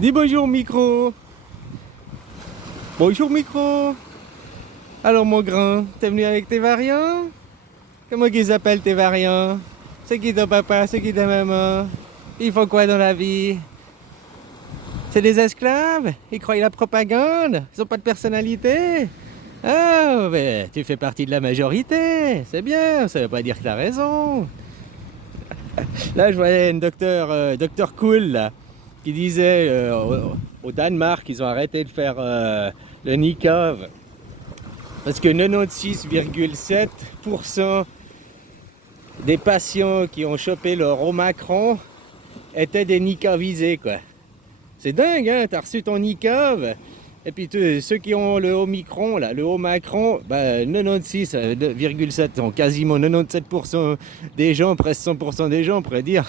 Dis bonjour micro. Bonjour micro. Alors mon grand, t'es venu avec tes variants? Comment qu'ils s'appellent tes variants? C'est qui ton papa? C'est qui ta maman? Ils font quoi dans la vie? C'est des esclaves? Ils croient la propagande? Ils ont pas de personnalité? Ah, ben, tu fais partie de la majorité. C'est bien, ça veut pas dire que t'as raison. Là, je voyais un docteur Cool, là, qui disait au Danemark, ils ont arrêté de faire le niqab. Parce que 96,7% des patients qui ont chopé le Omicron étaient des niqabisés, quoi. C'est dingue, hein? T'as reçu ton niqab, et puis ceux qui ont le Omicron, là, le Omicron, 96,7, donc quasiment 97% des gens, presque 100% des gens, on pourrait dire,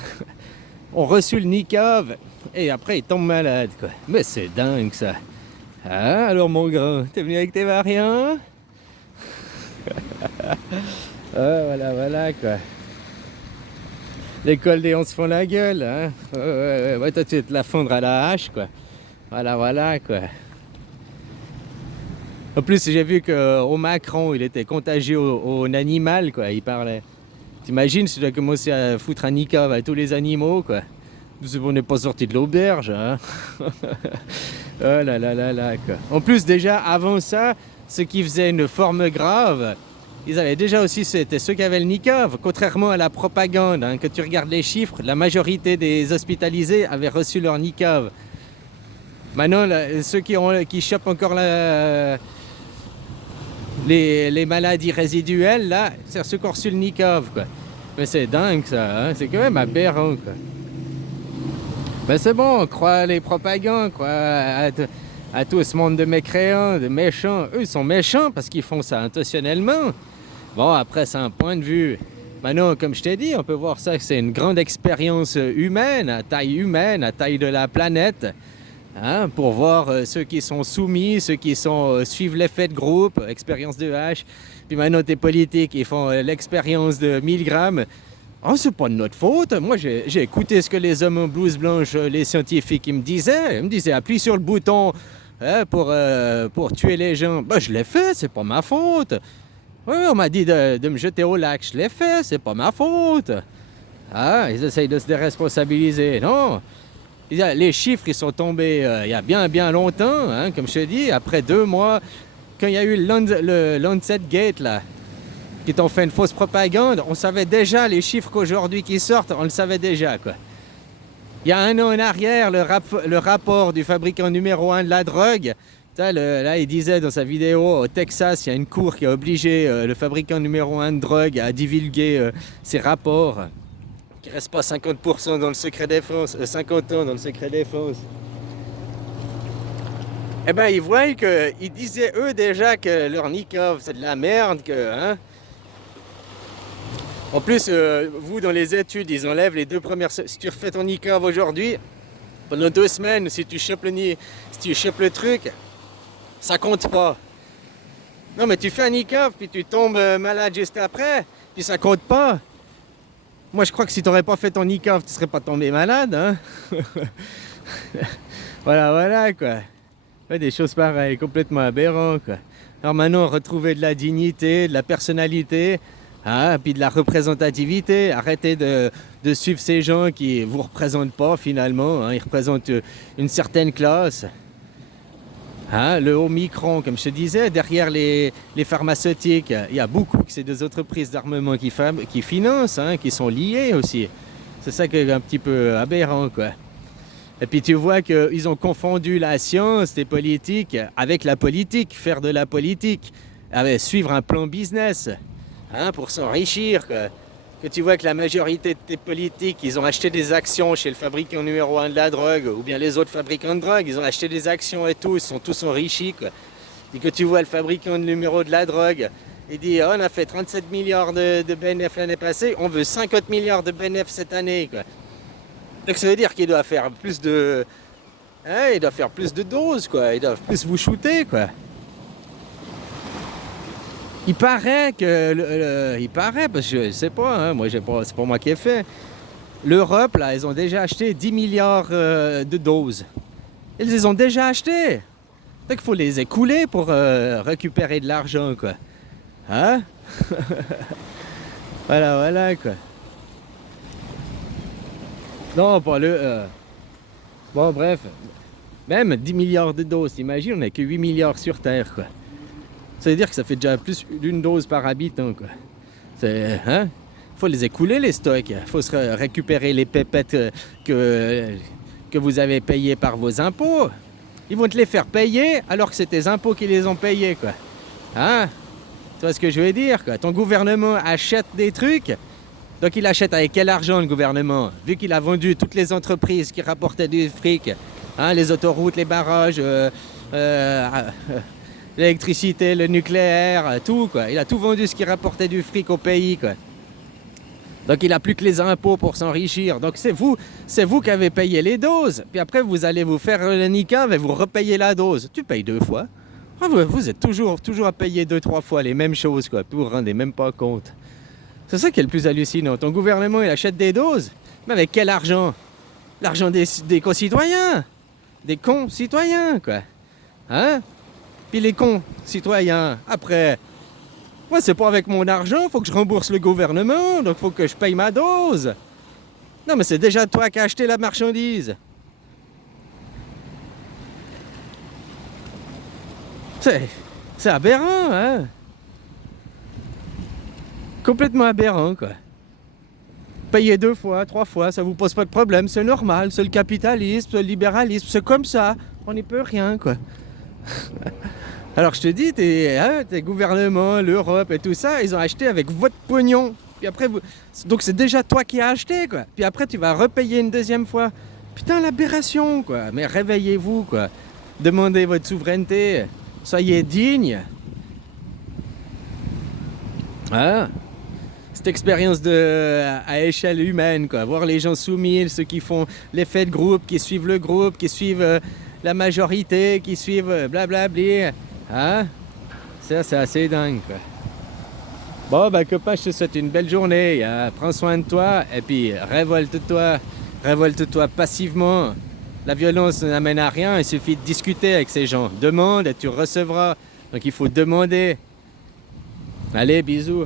ont reçu le niqab, et après ils tombent malades, quoi. Mais c'est dingue, ça. Ah, alors mon grand, t'es venu avec tes variants? Voilà, quoi. L'école des 11 se font la gueule, hein. Ouais, toi tu vas te la fondre à la hache, quoi. Voilà, quoi. En plus, j'ai vu qu'au Macron, il était contagieux au animal, quoi. Il parlait. T'imagines si tu dois commencer à foutre un niqab à tous les animaux, quoi. On n'est pas sorti de l'auberge, hein. Oh là, quoi. En plus, déjà, avant ça, ceux qui faisaient une forme grave, ils avaient déjà aussi, c'était ceux qui avaient le niqab. Contrairement à la propagande, hein, que tu regardes les chiffres, la majorité des hospitalisés avaient reçu leur niqab. Maintenant, ceux qui chopent encore les maladies résiduelles, là, c'est ceux qui ont reçu le niqab, quoi. Mais c'est dingue, ça, hein. C'est quand même aberrant, quoi. Ben c'est bon, on croit les propagandes, quoi, à tout ce monde de mécréants, de méchants. Eux, ils sont méchants parce qu'ils font ça intentionnellement. Bon, après, c'est un point de vue. Maintenant, comme je t'ai dit, on peut voir ça que c'est une grande expérience humaine, à taille de la planète, hein, pour voir ceux qui sont soumis, ceux qui suivent l'effet de groupe, expérience de H. Puis maintenant, tes politiques, ils font l'expérience de 1000 grammes. Oh, c'est pas de notre faute. Moi, j'ai écouté ce que les hommes en blouse blanche, les scientifiques, ils me disaient. Ils me disaient, appuie sur le bouton, hein, pour tuer les gens. Ben, je l'ai fait, c'est pas ma faute. Oui, on m'a dit de me jeter au lac. Je l'ai fait, c'est pas ma faute. Ah, ils essayent de se déresponsabiliser. Non. Les chiffres, ils sont tombés il y a bien longtemps, hein, comme je te dis, après 2 mois, quand il y a eu le Lancet Gate, là, qui t'ont fait une fausse propagande, on savait déjà les chiffres qu'aujourd'hui qui sortent, on le savait déjà, quoi. Il y a 1 an en arrière, le rapport du fabricant numéro 1 de la drogue, là, il disait dans sa vidéo, au Texas, il y a une cour qui a obligé le fabricant numéro 1 de drogue à divulguer ses rapports, qu'il ne reste pas 50% dans le secret défense, 50 ans dans le secret défense. Eh ben, ils voient qu'ils disaient eux déjà que leur niqab, c'est de la merde, que, hein. En plus, vous, dans les études, ils enlèvent les 2 premières... Si tu refais ton niqab aujourd'hui, pendant 2 semaines, si tu chopes le truc, ça compte pas. Non, mais tu fais un niqab, puis tu tombes malade juste après, puis ça compte pas. Moi, je crois que si tu n'aurais pas fait ton niqab, tu serais pas tombé malade, hein. Voilà, quoi. Ouais, des choses pareilles, complètement aberrantes, quoi. Alors maintenant, retrouver de la dignité, de la personnalité... Ah, puis de la représentativité, arrêtez de suivre ces gens qui ne vous représentent pas finalement, hein. Ils représentent une certaine classe. Hein, le Omicron, comme je te disais, derrière les pharmaceutiques, il y a beaucoup que c'est des entreprises d'armement qui financent, hein, qui sont liées aussi. C'est ça qui est un petit peu aberrant, quoi. Et puis tu vois qu'ils ont confondu la science des politiques avec la politique, faire de la politique, suivre un plan business. Hein, pour s'enrichir, que tu vois que la majorité de tes politiques, ils ont acheté des actions chez le fabricant numéro 1 de la drogue, ou bien les autres fabricants de drogue, ils ont acheté des actions et tout, ils sont tous enrichis, quoi. Et que tu vois le fabricant numéro de la drogue, il dit, oh, on a fait 37 milliards de bénéfices l'année passée, on veut 50 milliards de bénéfices cette année, quoi. Donc ça veut dire qu'il doit faire plus de... Hein, il doit faire plus de doses, quoi, ils doivent plus vous shooter, quoi. Il paraît il paraît, parce que je sais pas, hein, moi c'est pas moi qui ai fait. L'Europe, là, ils ont déjà acheté 10 milliards de doses. Ils les ont déjà achetés. Donc il faut les écouler pour récupérer de l'argent, quoi. Hein? Voilà, quoi. Non, pas le... Bon, bref. Même 10 milliards de doses, t'imagines, on n'a que 8 milliards sur Terre, quoi. Ça veut dire que ça fait déjà plus d'une dose par habitant, quoi. C'est... Hein? Faut les écouler, les stocks. Faut se récupérer les pépettes que vous avez payées par vos impôts. Ils vont te les faire payer alors que c'est tes impôts qui les ont payés, quoi. Hein? Tu vois ce que je veux dire, quoi? Ton gouvernement achète des trucs. Donc il achète avec quel argent, le gouvernement? Vu qu'il a vendu toutes les entreprises qui rapportaient du fric, hein, les autoroutes, les barrages, l'électricité, le nucléaire, tout, quoi. Il a tout vendu ce qui rapportait du fric au pays, quoi. Donc il n'a plus que les impôts pour s'enrichir. Donc c'est vous qui avez payé les doses. Puis après vous allez vous faire le niqab et vous repayez la dose. Tu payes 2 fois. Vous êtes toujours à payer 2-3 fois les mêmes choses, quoi. Puis vous ne vous rendez même pas compte. C'est ça qui est le plus hallucinant. Ton gouvernement il achète des doses. Mais avec quel argent? L'argent des concitoyens. Des concitoyens, quoi. Hein? Puis les concitoyens, après... Moi, c'est pas avec mon argent, faut que je rembourse le gouvernement, donc faut que je paye ma dose. Non, mais c'est déjà toi qui as acheté la marchandise. C'est aberrant, hein? Complètement aberrant, quoi. Payer 2 fois, 3 fois, ça vous pose pas de problème, c'est normal, c'est le capitalisme, c'est le libéralisme, c'est comme ça, on n'y peut rien, quoi. Alors je te dis, tes gouvernements, l'Europe et tout ça, ils ont acheté avec votre pognon. Puis après, donc c'est déjà toi qui as acheté, quoi. Puis après, tu vas repayer une deuxième fois. Putain, l'aberration, quoi. Mais réveillez-vous, quoi. Demandez votre souveraineté. Soyez digne. Hein? Cette expérience à échelle humaine, quoi. Voir les gens soumis, ceux qui font l'effet de groupe, qui suivent le groupe, qui suivent la majorité, qui suivent blablabli. Hein? Ça, c'est assez dingue, quoi. Bon, ben, copain, je te souhaite une belle journée. Prends soin de toi et puis révolte-toi. Révolte-toi passivement. La violence n'amène à rien. Il suffit de discuter avec ces gens. Demande et tu recevras. Donc, il faut demander. Allez, bisous.